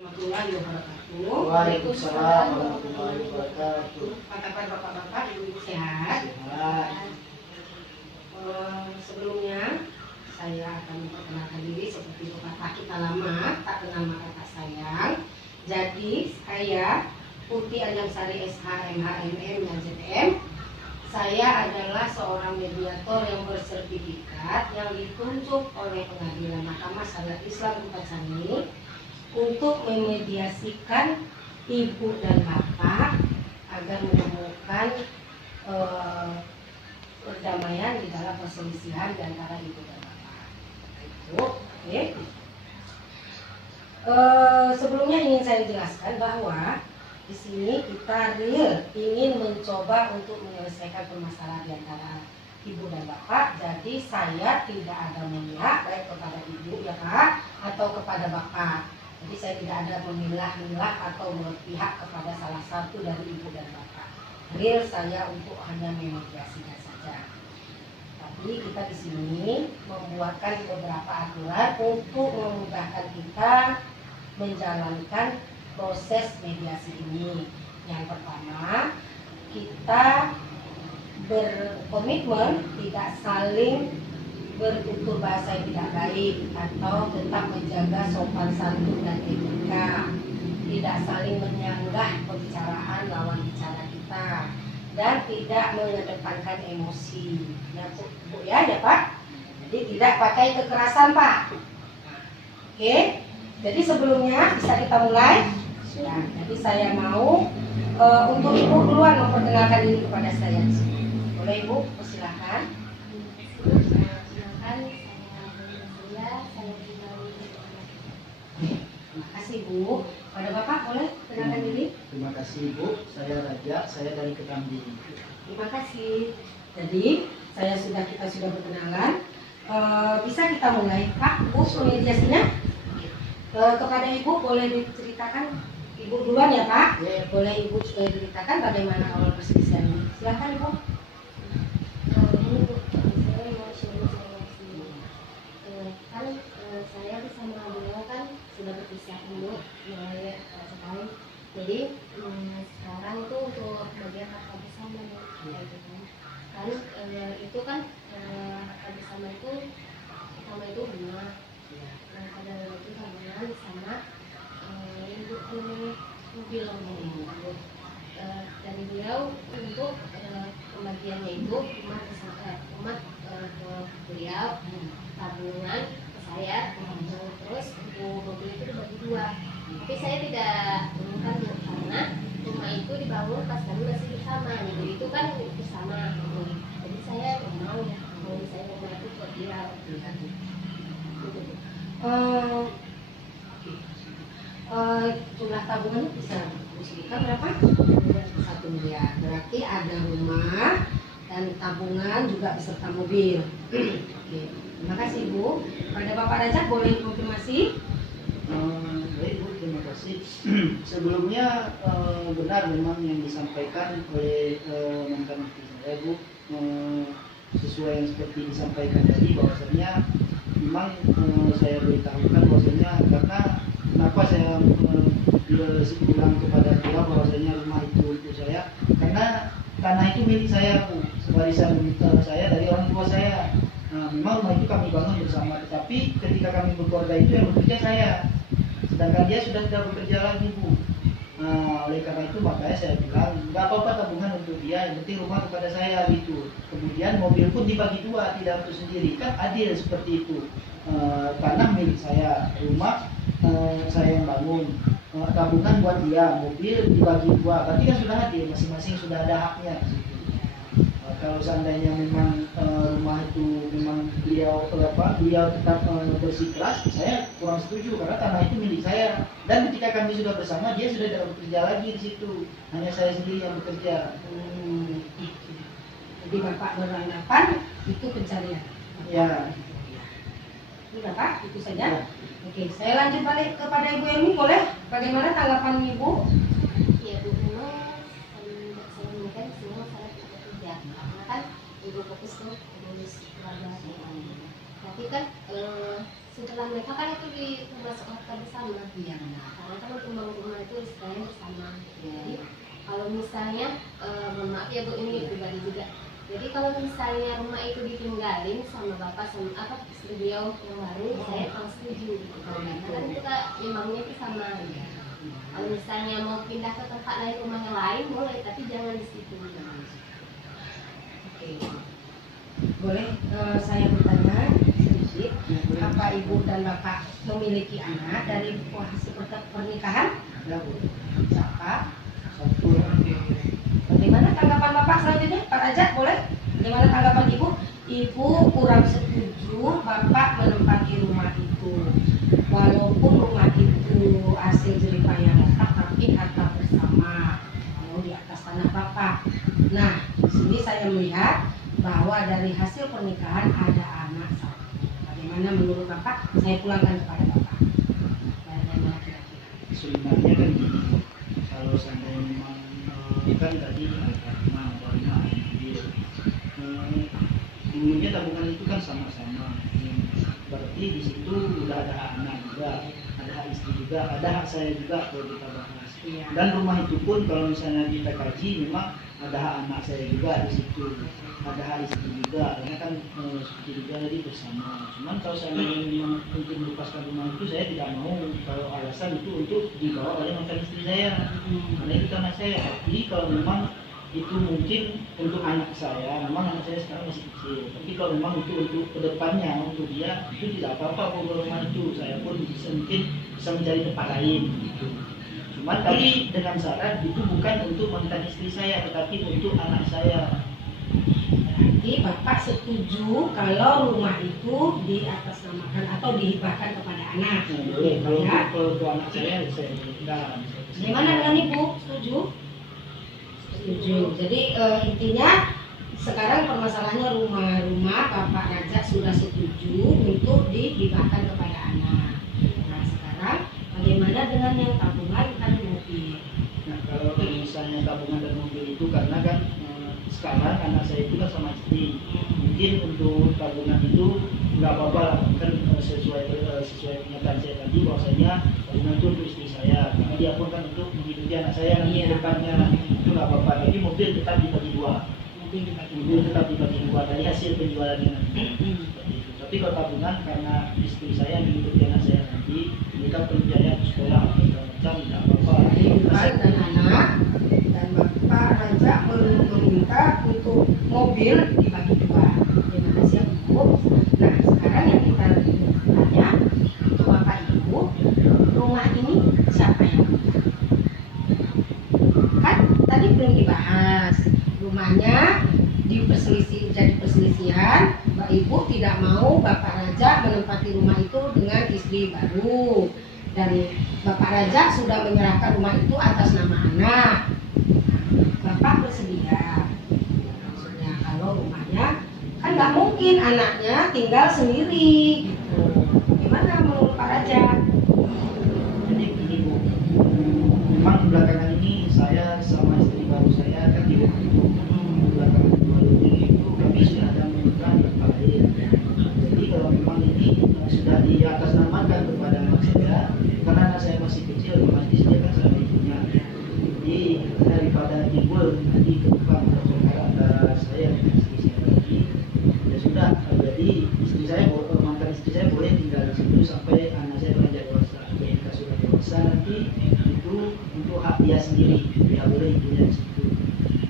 Warahmatullahi wabarakatuh. Waalaikumsalam warahmatullahi wabarakatuh. Apa kabar bapak-bapak, ibu-ibu sehat? Sebelumnya saya akan memperkenalkan diri seperti pepatah kita lama, tak kenal maka tak sayang. Jadi saya Putri Anjamsari SH MHMM dan ZM. Saya adalah seorang mediator yang bersertifikat yang ditunjuk oleh Pengadilan Mahkamah Syariat Islam Kota Cani untuk memediasikan ibu dan bapak agar menemukan perdamaian di dalam perselisihan di antara ibu dan bapak. Itu, oke. Sebelumnya ingin saya jelaskan bahwa di sini kita real ingin mencoba untuk menyelesaikan permasalahan di antara ibu dan bapak. Jadi saya tidak ada memihak baik kepada ibu ya Pak atau kepada bapak. Jadi saya tidak ada memilah-milah atau berpihak kepada salah satu dari ibu dan bapak. Real saya untuk hanya memediasikan saja. Tapi kita di sini membuatkan beberapa aturan untuk memudahkan kita menjalankan proses mediasi ini. Yang pertama, kita berkomitmen tidak saling bertutur bahasa yang tidak baik atau tetap menjaga sopan santun dan etika, tidak saling menyanggah pembicaraan lawan bicara kita, dan tidak mengedepankan emosi. Ya Bu ya Pak. Jadi tidak pakai kekerasan Pak. Oke. Jadi sebelumnya bisa kita mulai. Nah, jadi saya mau untuk Ibu duluan memperkenalkan diri kepada saya. Boleh Ibu, persilahkan. Terima kasih Bu. Pada Bapak boleh perkenalkan diri? Terima kasih Bu, saya Raja, saya dari Ketambi. Terima kasih. Jadi kita sudah berkenalan. Bisa kita mulai Pak, Bu, mediasinya? Kepada Ibu boleh diceritakan, Ibu duluan ya Pak. Boleh Ibu ceritakan bagaimana awal perselisihan ini. Silakan Ibu. Saya bersama beliau kan sudah berpisah dulu mulai sekali. Jadi sekarang itu untuk bagian harta bersama nih, kayak gitu kan. Itu kan harta bersama itu pertama itu rumah. Nah pada waktu itu tabungan sama ibu mobil dari beliau untuk pembagiannya itu rumah ke beliau, tabungan saya, terus untuk mobil itu dibagi dua. Tapi saya tidak inginkan karena rumah itu dibangun pas kami masih bersama, gitu. Itu kan bersama. Jadi saya mau ya, kalau saya rumah itu buat dia. Jumlah tabungannya bisa disebutkan berapa? 1 miliar. Berarti ada rumah dan tabungan juga beserta mobil. Oke. Terima kasih Bu. Pada Bapak Raja boleh konfirmasi? Baik Bu, terima kasih. Sebelumnya benar memang yang disampaikan oleh mantan istri saya Bu, sesuai yang seperti disampaikan tadi, bahwasanya memang saya beritahukan bahwasanya karena kenapa saya bilang kepada beliau bahwasanya rumah itu untuk saya, karena tanah itu milik saya Bu, warisan saya dari orang tua saya. Nah, memang rumah itu kami bangun bersama, tetapi ketika kami berkeluarga itu yang bekerja saya, sedangkan dia sudah tidak bekerja lagi Bu. Nah, oleh karena itu makanya saya bilang nggak apa-apa tabungan untuk dia, yang penting rumah kepada saya gitu. Kemudian mobil pun dibagi dua, tidak untuk sendiri, kan adil seperti itu. Tanah milik saya, rumah saya yang bangun, tabungan buat dia, mobil dibagi dua, berarti kan sudah adil, masing-masing sudah ada haknya. Kalau seandainya memang rumah itu memang beliau tetap bersikeras, saya kurang setuju karena tanah itu milik saya. Dan ketika kami sudah bersama, dia sudah tidak bekerja lagi di situ, hanya saya sendiri yang bekerja. Jadi Bapak beranggapan itu pencarian. Ya. Sudah Pak, itu saja. Ya. Oke, saya lanjut balik kepada Ibu Emi, boleh? Bagaimana tanggapan Ibu? Iya Bu, memang saya menikah semua saya tidak kerja karena kan ibu fokus ke urus keluarga. Tapi kan setelah mereka kan itu masuk harta bersama. Iya benar. Karena kan tumbang rumah itu istilahnya bersama. Iya. Jadi kalau misalnya mohon maaf ya Bu, ini pribadi juga. Jadi kalau misalnya rumah itu ditinggalin sama bapak sama istri beliau yang baru, saya kurang setuju. Karena kan itu kan imbangnya itu sama. Iya. Kalau misalnya mau pindah ke tempat lain, rumah yang lain boleh, tapi jangan di situ. Oke. Boleh saya bertanya sedikit, apa ibu dan bapak memiliki anak dari hasil pernikahan? Ya Bu. Siapa? Satu. Bagaimana tanggapan bapak selanjutnya, Pak Raja? Boleh? Bagaimana tanggapan ibu? Ibu kurang setuju bapak menempati rumah itu, walaupun rumah itu hasil jeripaya bapak, tapi harta bersama, kalau di atas tanah bapak. Nah, di sini saya melihat bahwa dari hasil pernikahan ada anak satu. Bagaimana menurut bapak? Saya pulangkan kepada bapak. Bagaimana kira-kira? Sebenarnya kan gini, kalau seandainya memang kan tadi ada 6 dia dulunya tabungan itu kan sama-sama, berarti di situ udah ada hak anak juga, ada hak istri juga, ada hak saya juga kalau kita bahas. Iya. Dan rumah itu pun kalau misalnya kita kaji memang ada hak anak saya juga di situ, ada hak istri juga, karena kan seperti juga tadi bersama. Cuman kalau saya memang untuk melepaskan rumah itu, saya tidak mau kalau alasan itu untuk dibawa oleh mantan istri saya, karena itu anak saya. Tapi kalau memang itu mungkin untuk anak saya, memang anak saya sekarang masih kecil. Tapi kalau memang itu untuk kedepannya, untuk dia itu tidak apa-apa kalau rumah itu, saya pun mungkin bisa mencari tempat lain. Gitu. Cuman tapi dengan syarat itu bukan untuk mantan istri saya, tetapi untuk anak saya. Berarti bapak setuju kalau rumah itu diatasnamakan atau dihibahkan kepada anak. Boleh, Ya. kalau untuk anak saya berikan. Bagaimana dengan ibu? Setuju? Setuju. Jadi intinya sekarang permasalahannya rumah bapak Raja sudah setuju untuk dihibahkan kepada anak. Nah sekarang bagaimana dengan yang tabungan dan mobil? Nah kalau misalnya tabungan dan mobil itu karena kan sekarang anak saya itu kan sama istri, mungkin untuk tabungan itu nggak apa-apa lah, kan sesuai pernyataan saya tadi bahwasanya tabungan itu untuk istri saya, karena dia pun kan untuk menghidupi anak saya nanti ke depannya, itu nggak apa-apa. Tapi mobil tetap dibagi dua, mobil tetap dibagi dua dari hasil penjualannya nanti. Seperti itu. Tapi kalau tabungan karena istri saya menghidupi anak saya nanti, mereka perlu biaya untuk sekolah atau segala macam, tidak apa-apa. Ibu dan anak, dan bapak Raja meminta untuk mobil dibagi dua. Terima kasih ibu. Nah sekarang yang kita tanya untuk bapak ibu, rumah ini siapa yang punya? Kan tadi belum dibahas, rumahnya jadi perselisihan. Mbak Ibu tidak mau Bapak Raja menempati rumah itu dengan istri baru, dan Bapak Raja sudah menyerahkan rumah itu atas nama anak. Bapak bersedia, maksudnya kalau rumahnya kan nggak mungkin anaknya tinggal sendiri gitu. Gimana menurut Pak Raja? Jadi begini Bu, memang belakangan ini saya sama istri baru saya kan di rumah itu, belakangan 2 minggu itu kami sudah ada menemukan tempat lain. Jadi kalau memang ini sudah diatasnamakan kepada anak saya, karena anak saya masih kecil, masih dia kan sama ibunya. Jadi daripada timbul nanti kebukaan perkara antara saya dan istri saya lagi, ya sudah. Jadi istri saya, mantan istri saya boleh tinggal di situ sampai anak saya beranjak dewasa. Ketika sudah dewasa nanti itu untuk hak dia sendiri, dia boleh ibunya di situ.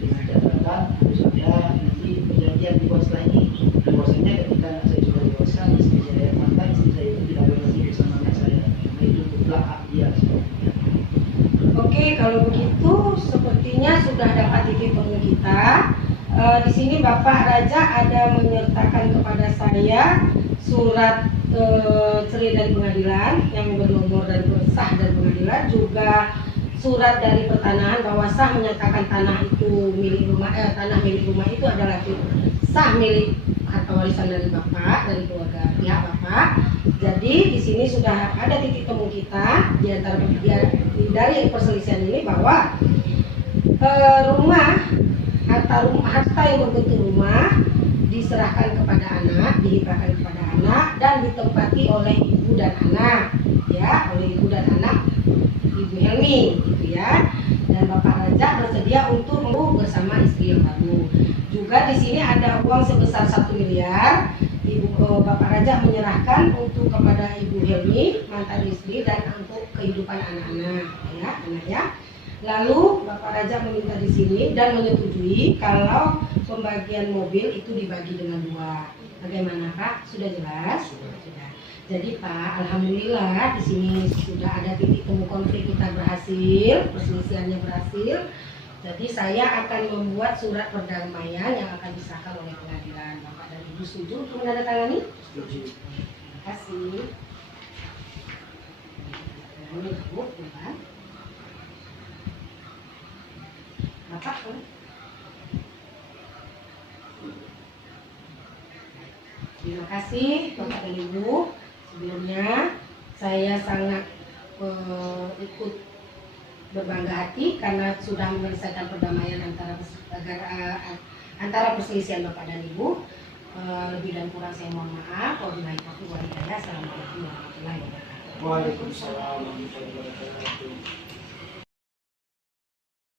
Dengan catatan harus ada nanti perjanjian di bawah setelah ini. Bahwasanya ketika anak saya sudah dewasa, istri saya mantan istri saya itu tidak boleh lagi bersama anak saya, karena itu mutlak hak dia. Oke, kalau begitu sepertinya sudah dapat titik temu kita. Di sini Bapak Raja ada menyertakan kepada saya surat cerai dari pengadilan yang bernomor dan sah dari pengadilan, juga surat dari pertanahan bahwa sah menyatakan tanah itu milik rumah, tanah milik rumah itu adalah sah milik harta warisan dari Bapak, dari keluarga pihak Bapak. Jadi di sini sudah ada titik temu kita di antara dari perselisihan ini bahwa harta yang berbentuk rumah diserahkan kepada anak, dihibahkan kepada anak dan ditempati oleh ibu ibu dan anak, ya, oleh ibu dan anak Ibu Helmi, gitu ya. Dan Bapak Raja bersedia untuk bersama istri yang baru. Juga di sini ada uang sebesar 1 miliar. Bapak Raja menyerahkan untuk kepada Ibu Helmi, mantan istri, dan untuk kehidupan anak-anak, ya. Lalu Bapak Raja meminta di sini dan menyetujui kalau pembagian mobil itu dibagi dengan 2. Bagaimana Pak? Sudah jelas? Sudah. Jadi Pak, alhamdulillah di sini sudah ada titik temu konflik kita berhasil, perselisihannya berhasil. Jadi saya akan membuat surat perdamaian yang akan disahkan oleh pengadilan. Bapak dan Ibu setuju untuk menandatangani? Setuju. Terima kasih. Ini Bu, ya. Bapak, terima kasih Bapak dan Ibu. Sebelumnya saya sangat ikut berbangga hati karena sudah menyelesaikan perdamaian antara perselisihan Bapak dan Ibu. Lebih dan kurang saya mohon maaf. Wabillahi taufiq wal hidayah. Assalamualaikum warahmatullahi wabarakatuh. Waalaikumsalam warahmatullahi wabarakatuh.